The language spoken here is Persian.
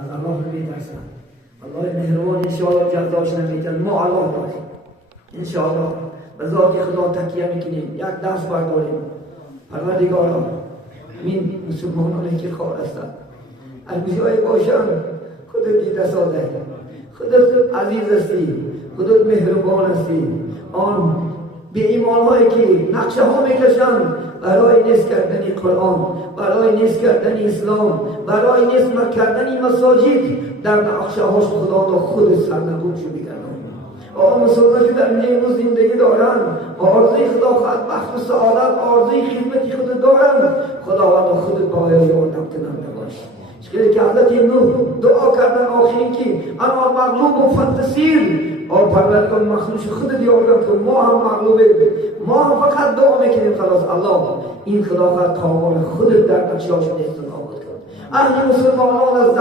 از الله میترسن. الله مهربان انشاءالله جزاش نمیتن. ما الله داریم انشاءالله به ذات خدا تکیه میکنیم، یک دست برداریم. پروردگارا این مسلمانانی که خار هستند از جای باشن، خودت دیده ساده، خودت عزیز هستی، خودت مهربان هستی. آن به ایمان هایی که نقشه ها میکشند برای نصب کردن قرآن، برای نصب کردن اسلام، برای نصب کردن مساجد، در نقشه هاش خدا را خود سرنگون شو میگردن. آن مسلمان که در امروز زندگی دارند، آرزوی خدا خواهد بخت و سعادت، آرزوی خدمتی خود دارند، خداوند خود باید یاردم کننده باش. چون که حضرت نوح دعا کردن آخرین که انا مغلوب و فانتصیر، اور پروردگار مخلوق خود یاردم که ما هم مغلوبیم، ما هم فقط دعا میکنیم خلاص الله این خلافت کامل خودت در نقشه هاش نیست نابود کن. اهل مسلمانان از